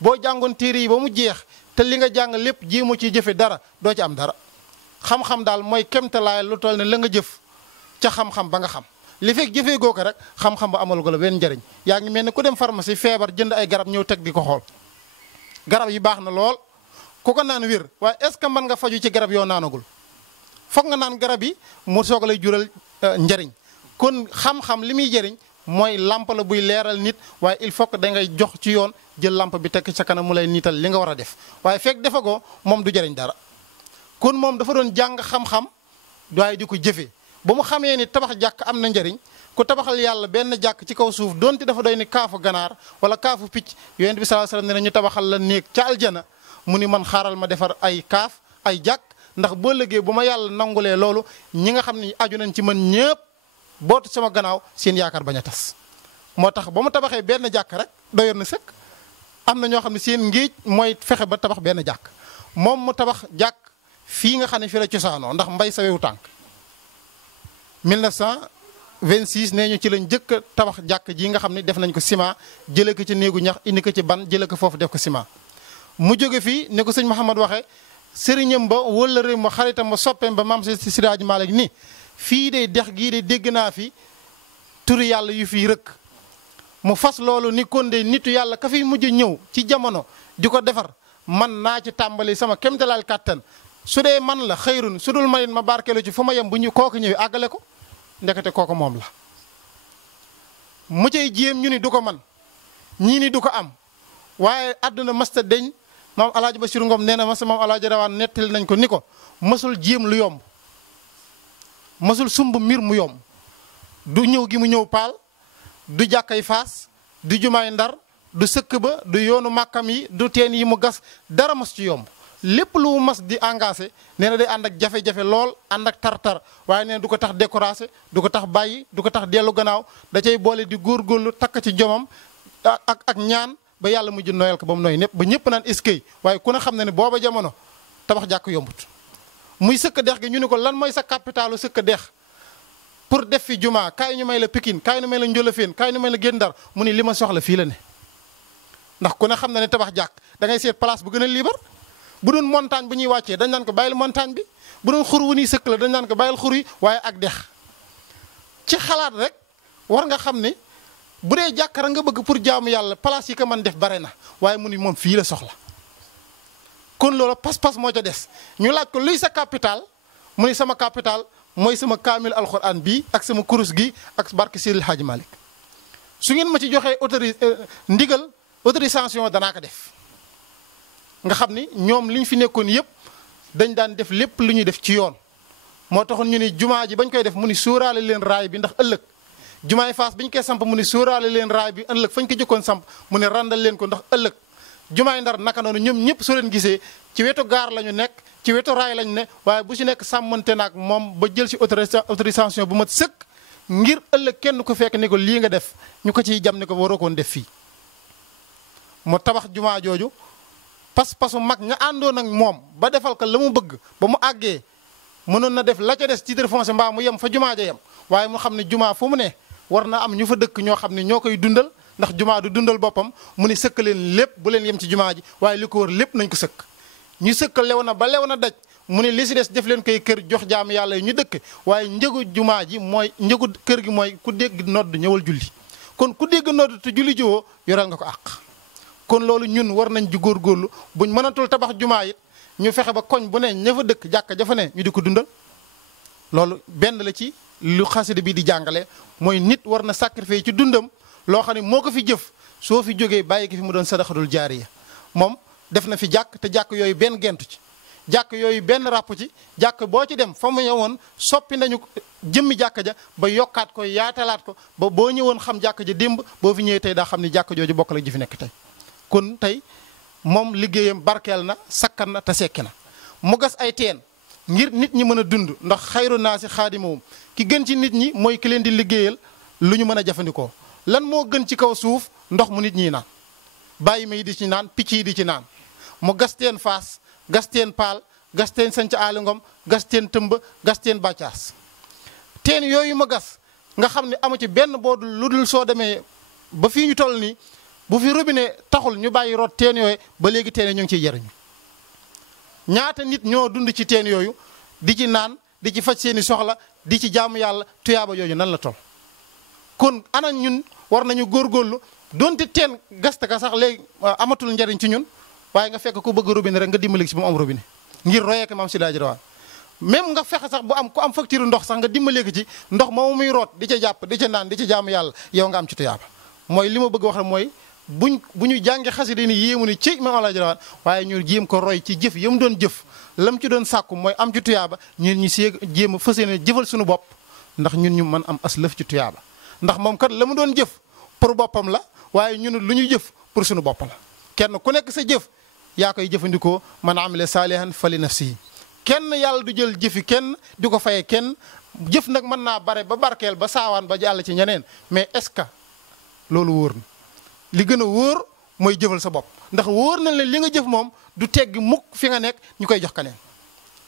boo jàngoon téere yi ba mu jeex te li nga jàng lépp jéemoo ci jëfe dara doo ci am dara xam-xam daal mooy kemtalaay lu toll ne la nga jëf ca xam-xam ba nga xam li fekk jëfee goo ko rek xam-xam ba amal ko la benn njariñ yaa ngi mel ne ku dem pharmacie feebar jënd ay garab ñëw teg di ko xool garab yi baax na lool ku ko naan wér waaye est-ce que mën nga faju ci garab yoo naanagul foog nga naan garab yi mu soog lay jural njariñ kon xam-xam li muy jëriñ mooy lamp la buy leeral nit waaye il faut que da ngay jox ci yoon jël lamp bi tekk ca kanam mu lay niital li nga war a def waaye fekk defagoo moom du jëriñ dara kon moom dafa doon jàng xam-xam waaye di ko jëfee ba mu xamee ni tabax jàkk am na njariñ ku tabaxal yàlla benn jàkk ci kaw suuf donte dafa doy ni kaafu ganaar wala kaafu picc yonent bi sallallahu alayhi wasallam ne ñu tabaxal la néeg ca aljana mu ni man xaaral ma defar ay kaaf ay jàkk ndax boo lëggee bu ma yàlla nangulee loolu ñi nga xam ne aju nañ ci man ñëpp bootu sama gannaaw seen yaakaar bañ a tas moo tax ba mu tabaxee benn jàkk rek doyoon na sëkk am na ñoo xam ne seen ngéej mooy fexe ba tabax benn jàkk moom mu tabax jàkk fii nga xam ne fii la cosaanoo ndax mbay sa wewu tànk 1926 nee ñu ci lañ jëkk a tabax jàkk ji nga xam ne def nañ ko ciment jëlee ko ci néegu ñax indi ko ci ban jëlee ko foofu def ko ciment mu jóge fii ne ko sëñ Mouhamad waxee sëriñam ba wala réew ma xaritam ba soppeem ba maam si Siraaji Maalik ni fii de dex gii de dégg naa fi turi yàlla yu fii rëkk mu fas loolu ni kon de nitu yàlla ka fi mujj ñëw ci jamono di ko defar man naa ci tàmbali sama kéemtalaal kàttan su dee man la xëyrun su dul manit ma barkeelu ci fu ma yem bu ñu kooku ñëwee àggale ko ndekete kooku moom la mu cay jéem ñu ni du ko man ñii ni du ko am waaye àdduna masta deñ maam alaaji Basiru Ngom nee na masa maam alaaji Rawaan nettali nañ ko ni ko mësul jéem lu yomb mësul sumb mbir mu yomb du ñëw gi mu ñëw paal du jàkkay faas du jumaay ndar du sëkk ba du yoonu màkkam yi du teen yi mu gas dara mas ci yomb lépp lu mu mas di engagé nee na day ànd ak jafe-jafe lool ànd ak tar-tar waaye nee na du ko tax découragé du ko tax bàyyi du ko tax dellu gannaaw da cay boole di góorgóorlu takk ci jomam ak ñaan ba yàlla mujj noyal ko ba mu nooy népp ba ñëpp naan eskay waaye ku ne xam na ne booba jamono tabax jàkk yombut muy sëkk dex gi ñu ne ko lan mooy sa capitalu sëkk dex pour def fi jumaa kaay ñu may la Pikine kaay ñu may la Njolofeen kaay ñu may la Guet Ndar mu ni li ma soxla fii la ne ndax ku ne xam na ne tabax jàkk da ngay seet place bu gën a libre bu doon montagne bu ñuy wàccee dañ naan ko bàyyil montagne bi bu doon xur wu ñuy sëkk la dañ naan ko bàyyil xur yi waaye ak dex ci xalaat rek war nga xam ne bu dee jàkkara nga bëgg pour jaamu yàlla place yi ko mën def bare na waaye mu ni moom fii la soxla kon loolu pas-pas moo ca des ñu laaj ko luy sa capital mu ni sama capital mooy sama kaamil alxuraan bii ak sama kurus gi ak barke Seydil Hadji Malick su ngeen ma ci joxee ndigal autorisation danaa ko def nga xam ni ñoom li ñu fi nekkoon yëpp dañ daan def lépp lu ñuy def ci yoon moo taxoon ñu ni jumaa ji bañ koy def mu ni sóoraale leen raay bi ndax ëllëg jumaay Faas bi ñu koy samp mu ni sóoraale leen raay bi ëllëg fañ ko jëkkoon samp mu ne randal leen ko ndax ëllëg jumaay Ndar naka noonu ñoom ñëpp soo leen gisee ci wetu gaar la ñu nekk ci wetu raay lañu ne waaye bu ci nekk sàmmante naag moom ba jël ci autorisation bu mat sëkk ngir ëllëg kenn ko fekk ni ko lii nga def ñu ko ciy jam ni ko waroo koon def fii mu tabax jumaa jooju pas-pasu mag ña àndoon ak moom ba defal ko la mu bëgg ba mu àggee mënoon na def la ca des titre foncier mbaa mu yem fa jumaa ja yem waaye mu xam ne jumaa fu mu ne war na am ñu fa dëkk ñoo xam ne ñoo koy dundal ndax jumaa du dundal boppam mu ne sëkk leen lépp bu leen yem ci jumaa ji waaye li ko wër lépp nañ ko sëkk ñu sëkk lew na ba lew na daj mu ne li si des def leen koy kër jox jaamu yàlla yi ñu dëkk waaye njëgu jumaa ji mooy njëgu kër gi mooy ku dégg nodd ñëwal julli kon ku dégg nodd te julli jiwoo yoral nga ko àq kon loolu ñun war nañ ji góorgóorlu buñ mënatul tabax jumaa it ñu fexe ba koñ bu ne ña fa dëkk jàkka jafa ne ñu di ko dundal loolu benn la ci lu xasida bi di jàngale mooy nit war na sacrifice ci dundam loo xam ne moo ko fi jëf soo fi jógee bàyyi ko fi mu doon sadaxatul jaariya moom def na fi jàkk te jàkk yooyu benn gentu ci jàkk yooyu benn ràpp ci jàkk boo ci dem fa mu ñëwoon soppi nañu jëmmi jàkk ja ba yokkaat ko yaatalaat ko ba boo ñëwoon xam jàkk ja démb boo fi ñëwee tey daa xam ne jàkk jooju bokk la ji fi nekk tey kon tey moom liggéeyam barkeel na sakkan na te sekki na mu gas ay teen ngir nit ñi mën a dund ndax xayru naa si xaadimawum ki gën ci nit ñi mooy ki leen di liggéeyal lu ñu mën a jëfandikoo lan moo gën ci kaw suuf ndox mu nit ñi naan bàyyi ma yi di ci naan picc yi di ci naan mu gas teen faas gas teen paal gas teen sanc aalingom gas teen tëmba gas teen bàccaas teen yooyu ma gas nga xam ne amu ci benn boodu lu dul soo demee ba fii ñu toll nii bu fi robinet taxul ñu bàyyi root teen yooyu ba léegi teen ñu ngi ciy jariñu ñaata nit ñoo dund ci teen yooyu di ci naan di ci faj seeni soxla di ci jaamu yàlla tuyaaba yooyu nan la toll kon ana ñun war nañu góorgóorlu donte teen gasta ka sax léegi amatul njariñ ci ñun waaye nga fekk ku bëgg robinet rek nga dimbali ci bu mu am robinet ngir royee ko maam si daaji rawaan même nga fexe sax bu am ku am facture ndox sax nga dimbalee ko ci ndox moomu muy root di ca jàpp di ca naan di ca jaamu yàlla yow nga am ci tuyaaba mooy li ma bëgg wax mooy bu ñu jàngi xasida ni yéemu ni ci maam Alaaji Rawaan waaye ñu jéem ko roy ci jëf yam doon jëf lam ci doon sàkku mooy am ci tuyaaba ñun ñu see jéem a fas yéene jëfal suñu bopp ndax ñun ñu mën am as lëf ci tuyaaba ndax moom kat la mu doon jëf pour boppam la waaye ñun lu ñu jëf pour suñu bopp la kenn ku nekk sa jëf yaa koy jëfandikoo man amila saalihan fali nafsihi kenn yàlla du jël jëfi kenn di ko faye kenn jëf nag mën naa bare ba barkeel ba saawaan ba jàll ci ñeneen mais est-ce que loolu wóor na li gën a wóor mooy jëfal sa bopp ndax wóor na leen li nga jëf moom du tegg mukk fi nga nekk ñu koy jox keneen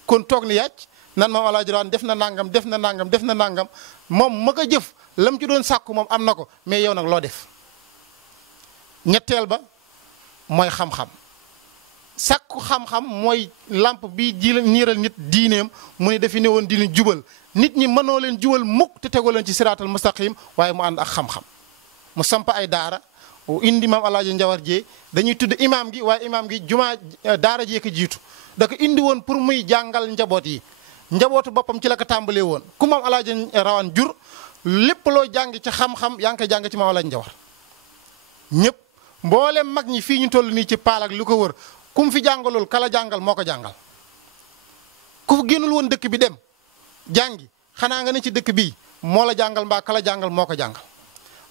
kon toog ni yàcc nan maam Alaaji Rawaan def na nangam def na nangam def na nangam moom ma ko jëf lam ci doon sàkku moom am na ko mais yow nag loo def ñetteel ba mooy xam-xam sàkku xam-xam mooy lamp bi ji niiral nit diineem mu ne dafi ne woon di leen jubal nit ñi mënoo leen jubal mukk te tegoo leen ci siraatal mustaqim waaye mu ànd ak xam-xam mu samp ay daara indi maam Alaaji Njawar Jéey dañuy tudd imaam gi waaye imaam gi jumaa daara jee ko jiitu da ko indi woon pour muy jàngal njaboot yi njabootu boppam ci la ko tàmbalee woon ku maam Alaaji Rawaan jur lépp loo jàng ci xam-xam yaa ngi koy jàng ci maam Alaaji Njawar ñëpp mboolem mag ñi fii ñu toll nii ci paal ak lu ko wër ku mu fi jàngalul kala jàngal moo ko jàngal ku fi génnul woon dëkk bi dem jàngi xanaa nga ne ci dëkk bii moo la jàngal mbaa kala jàngal moo ko jàngal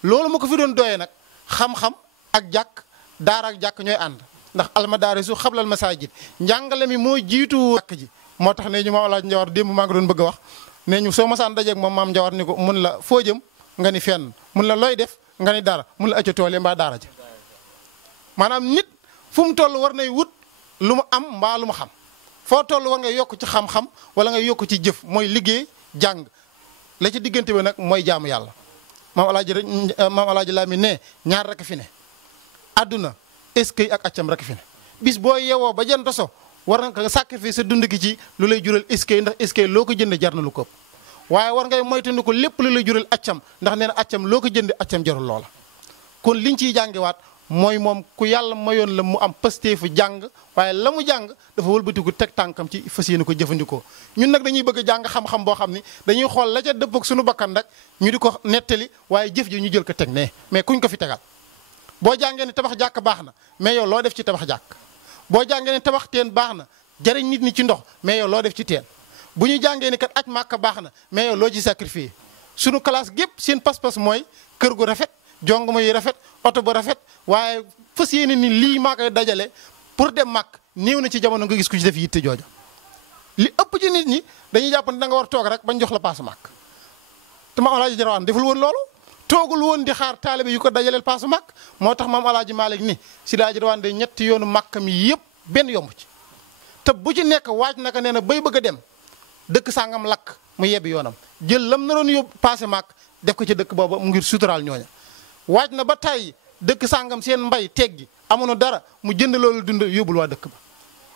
loolu ma ko fi doon doyee nag xam-xam ak jàkk daara ak jàkk ñooy ànd ndax almadaarisu xablal masaajid njàngale mi moo jiitu jàkk ji moo tax ne ñu maam Alaaji Njawar démb maa ngi doon bëgg a wax ne ñu soo masaan dajeeg moom maam Njawar ni ko mun la foo jëm nga ni fenn mun la looy def nga ni dara mun la acca tool mbaa daara ja maanaam nit fu mu toll war nay wut lu mu am mbaa lu mu xam foo toll war ngay yokk ci xam-xam wala ngay yokk ci jëf mooy liggéey jàng la ci diggante bi nag mooy jaamu yàlla maam Alaaji Lamin ne ñaar rek fi ne àdduna eskay ak accam rek fi ne bis boo yewoo ba jant so war nga ko sacrifice sa dund gi ci lu lay jural eskay ndax eskay loo ko jënd jar na lu ko waaye war ngay moytandi ko lépp lu lay jural accam ndax nee na accam loo ko jënd accam jarul loola kon liñ ciy jàngiwaat mooy moom ku yàlla mayoon la mu am pasteefu jàng waaye la mu jàng dafa wëlbatiku teg tànkam ci fas yéene ko jëfandikoo ñun nag dañuy bëgg a jàng xam-xam boo xam ni dañuy xool la ca dëpp ak suñu bakkan rek ñu di ko nettali waaye jëf ji ñu jël ko teg ne mais kuñ ko fi tegal boo jàngee ne tabax jàkk baax na mais yow loo def ci tabax jàkk boo jàngee ne tabax teen baax na jariñ nit ñi ci ndox mais yow loo def ci teen bu ñu jàngee ne kat aj màkk baax na mais yow loo ci sacrifié suñu classe gépp seen pas-pas mooy kër gu rafet jongoma yi rafet oto bu rafet waaye fas yéene ni lii maa koy dajale pour dem màkk néew na ci jamono nga gis ku ci def yitte jooja li ëpp ci nit ñi dañuy jàpp ne da nga war toog rek bañ jox la paasu màkk te maam Alaaji Rawaan deful woon loolu toogul woon di xaar taalibe yu ko dajaleel paasu màkk moo tax maam Alaaji Maalik ni si Alaaji Rawaan de ñetti yoonu màkkam yi yëpp benn yomb ci te bu ci nekk waaj naka nee na bay bëgg a dem dëkk sàngam lakk mu yebbi yoonam jël lam na doon yóbbu passé maak def ko ci dëkk booba mu ngir suturaal ñooña waaj na ba tàyyi dëkk sàngam seen mbay teggi amoon dara mu jënd loolu dund yóbbul waa dëkk ba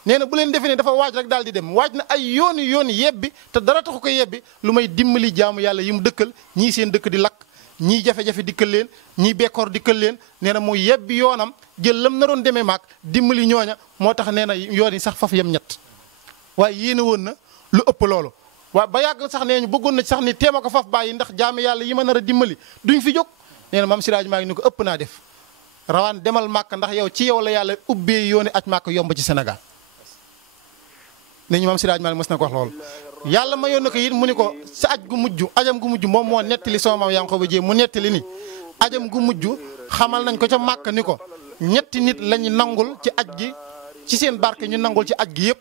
nee na bu leen defee ne dafa waaj rek daal di dem waaj na ay yooni yebbi te dara taxu ko yebbi lu may dimbali jaamu yàlla yi mu dëkkal ñii seen dëkk di lakk ñii jafe-jafe dikkal leen ñii bekkoor dikkal leen nee na mu yebbi yoonam jël lam na doon demee maak dimbali ñooña moo tax nee na yoon yi sax faf yem ñett waaye yéene woon na lu ëpp loolu waaye ba yàgg sax nee ñu bëggoon na sax ni teema ko faf bàyyi ndax jaami yàlla yi ma nar a dimbali duñ fi jóg nee na maam Siraj maa ngi ni ko ëpp naa def rawaan demal màkk ndax yow ci yow la yàlla ubbee yooni aj màkk yomb ci Sénégal ne ñu maam Siraj maa ngi mos na ko wax loolu yàlla ma yoon na ko it mu ni ko sa aj gu mujj ajam gu mujj moom moo nettali sama maam Yankoba Dieye mu nettali ni ajam gu mujj xamal nañ ko ca màkk ni ko ñetti nit lañu nangul ci aj gi ci seen barke ñu nangul ci aj gi yëpp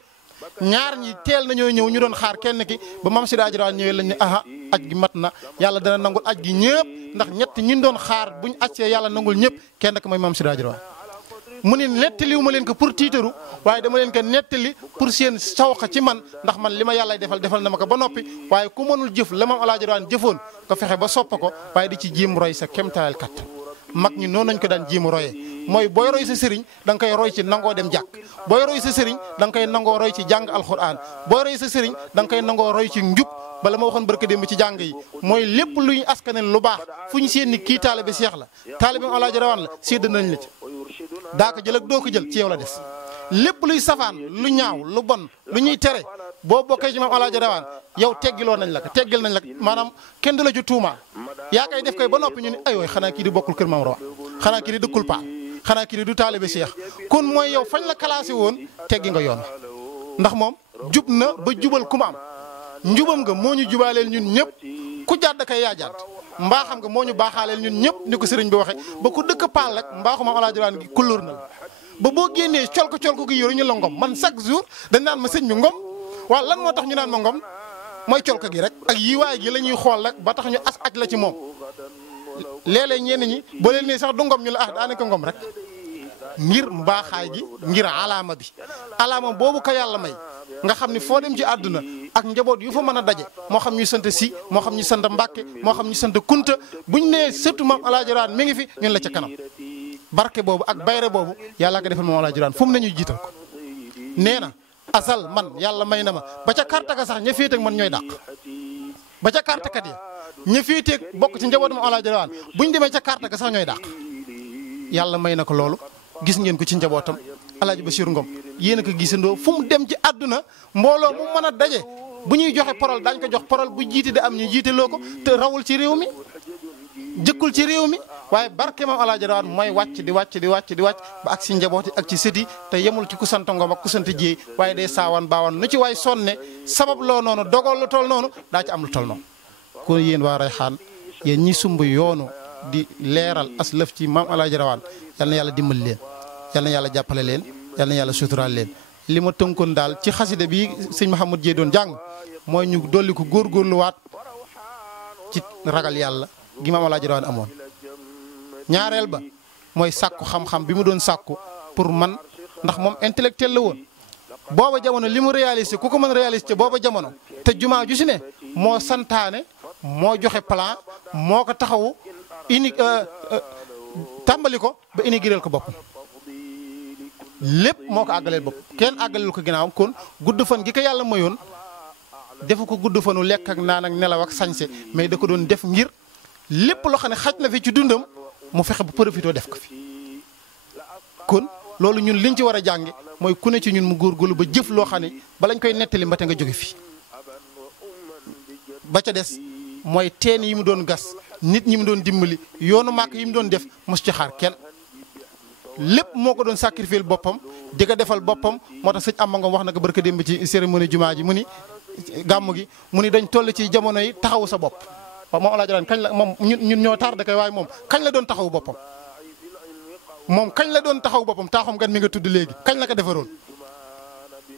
ñaar ñi teel nañoo ñëw ñu doon xaar kenn ki ba maam Siraj Rawaan ñëwee lañ ne aha aj gi mat na yàlla dana nangul aj gi ñëpp ndax ñett ñi doon xaar buñ agsee yàlla nangul ñëpp kenn ki mooy maam Siraj Rawaan mu ne nettaliwu ma leen ko pour tiitaru waaye dama leen ko nettali pour seen sawxa ci man ndax man li ma yàlla defal na ma ko ba noppi waaye ku mënul jëf la maam Alaaji Rawaan jëfoon ko fexe ba soppa ko waaye di ci jéem roy sa kemtaayal kat mag ñi noonu nañ ko daan jéem royee mooy booy roy sa sëriñ da nga koy roy ci nangoo dem jàkk booy roy sa sëriñ da nga koy nangoo roy ci jàng alxuraan booy roy sa sëriñ da nga koy nangoo roy ci njub bala ma waxoon barka démb ci jàng yi mooy lépp luy askanel lu baax fu ñu seen ni kii taalibe Seex la taalibe Alaaji Rawaan la sédd nañ la ci daa ko jël ak doo ko jël ci yow la des lépp luy safaan lu ñaaw lu bon lu ñuy tere boo bokkee ci maam Alaaji Rawaan yow teggiloo nañ la ko teggil nañ la ko maanaam kenn du la ci tuuma yaa koy def koy ba noppi ñu ne ay waay xanaa kii di bokkul kër maam Rawaan xanaa kii di dëkkul Paal xanaa kii di du taalibe Seex kon mooy yow fañ la classé woon teggi nga yoon ndax moom jub na ba jubal ku ma am njubam nga moo ñu jubaaleel ñun ñëpp ku jàdd kay yaa jàdd mbaaxam nga moo ñu baaxaaleel ñun ñëpp ni ko sëriñ bi waxee ba ku dëkk Paal rek mbaaxu maam Alaaji Rawaan gi kulóor na la ba boo génnee colko gi yoru ñu la ngom man chaque jour dañ naan ma sëñ bi ngom waaw lan moo tax ñu naan ma ngom mooy colko gi rek ak yiwaay gi la ñuy xool rek ba tax ñu as aj la ci moom léeg-léeg ñenn ñi boo leen nee sax du ngom ñu la daanaka ngom rek ngir mbaaxaay gi ngir alaama bi alaama boobu ko yàlla may nga xam ni foo dem ci àdduna ak njaboot yu fa mën a daje moo xam ñu sant si moo xam ñu sant Mbàkke moo xam ñu sant Kunta buñ nee surtout maam Alaaji Rawaan mi ngi fi ñun la ca kanam barke boobu ak bayre boobu yàlla ko defal maam Alaaji Rawaan fu mu ne ñuy jiital ko nee na asal man yàlla may na ma ba ca karta ka sax ña féeteeg man ñooy dàq ba ca karta kat ya ña féeteeg bokk ci njabootu maam Alaaji Rawaan buñ demee ca karta ka sax ñooy dàq yàlla may na ko loolu gis ngeen ko ci njabootam Alaaji Basiiru Ngom yéen a ko gisandoo fu mu dem ci àdduna mbooloo mu mën a daje bu ñuy joxe parole daañu ko jox parole bu jiite di am ñu jiiteloo ko te rawul ci réew mi jëkkul ci réew mi waaye barke maam Alaaji Rawaan mooy wàcc di wàcc ba ak si njabooti ak ci sëti te yemul ci ku sant Ngom ak ku sant Jéey waaye day saawaan baawaan nu ci waay sonne sabab loo noonu dogal lu tol noonu daa ci am lu tol noonu kon yéen waa Rayxaan yéen ñi sumb yoonu di leeral as lëf ci maam Alaaji Rawaan yal na yàlla dimbali leen yal na yàlla jàppale leen yal na yàlla suturaal leen li ma tënkoon daal ci xasida bi sëñ Mouhamadou Dieye doon jàng mooy ñu dolli ko góorgóorluwaat ci ragal yàlla gi maam Alaaji Rawaan amoon ñaareel ba mooy sàkku xam-xam bi mu doon sàkku pour man ndax moom intellectuel la woon booba jamono li mu réalisé ku ko mën réalisé booba jamono te jumaa ju si ne moo santaane moo joxe plan moo ko taxawu tàmbali ko ba inaugurer ko bopp lépp moo ko àggaleel bopp kenn àggaleel ko ginnaawam kon gudd fan gi ko yàlla mayoon defu ko gudd fanu lekk ak naan ak nelaw ak sañse mais da ko doon def ngir lépp loo xam ne xaj na fi ci dundam mu fexe ba profité def ko fi kon loolu ñun liñ ci war a jànge mooy ku ne ci ñun mu góorgóorlu ba jëf loo xam ne ba lañ koy nettali mbate nga jóge fi ba ca des mooy teen yi mu doon gas nit ñi mu doon dimbali yoonu màkk yi mu doon def mos ci xaar kenn lépp moo ko doon sacrifier boppam di ko defal boppam moo tax sëñ Amba Ngom wax na ko barka démb ci cérémonie jumaa ji mu ni gàmm gi mu ni dañ toll ci jamono yi taxawu sa bopp waaw moom Alaaji Rawaan kañ la moom ñun ñoo tardé kay waaye moom kañ la doon taxawu boppam moom kañ la doon taxawu boppam taaxum gan mi nga tudd léegi kañ la ko defaroon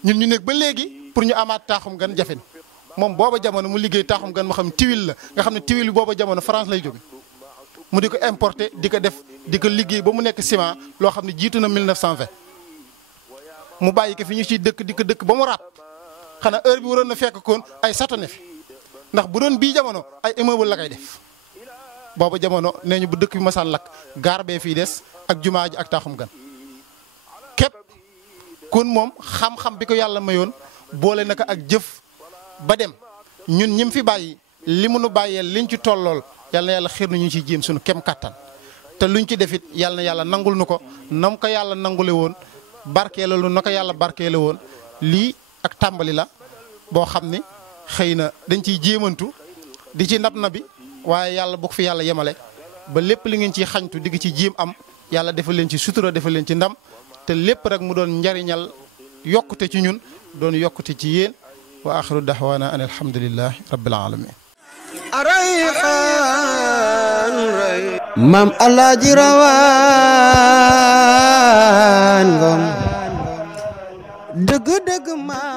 ñun ñu nekk ba léegi pour ñu amaat taaxum gan jafe moom booba jamono mu liggéey taaxum gan ma xam tiwil la nga xam ne tiwil bi booba jamono France lay jóge mu di ko importer di ko def di ko liggéey ba mu nekk ciment loo xam ne jiitu na 1920 mu bàyyi ko fi ñu ciy dëkk ba mu ràpp xanaa heure bi waroon na fekk koon ay satane fi ndax bu doon bii jamono ay immeuble la koy def boobu jamono nee ñu bu dëkk bi masaan lakk gaar bee fii des ak jumaa ji ak taaxum gan képp kon moom xam-xam bi ko yàlla mayoon boole naka ak jëf ba dem ñun ñim fi bàyyi li mu nu bàyyeel liñ ci tollool yàlla na yàlla xir na ñu ciy jéem suñu kem kattan te luñ ci defit yàlla na yàlla nangul nu ko nam ko yàlla nangule woon barkeela lu na ko yàlla barkeela woon lii ak tàmbali la boo xam ni xëy na dañ ciy jéemantu di ci nab nabi waaye yàlla bu ko fi yàlla yemale ba lépp li ngeen ciy xañtu digg ci jéem am yàlla defal leen ci sutura defal leen ci ndam te lépp rek mu doon njariñal yokkute ci ñun doon yokkute ci yéen wa axiru daxwaana an alhamdulillahi rabbil alamin maam Alaaji Rawaan Ngom dëgg-dëgg maam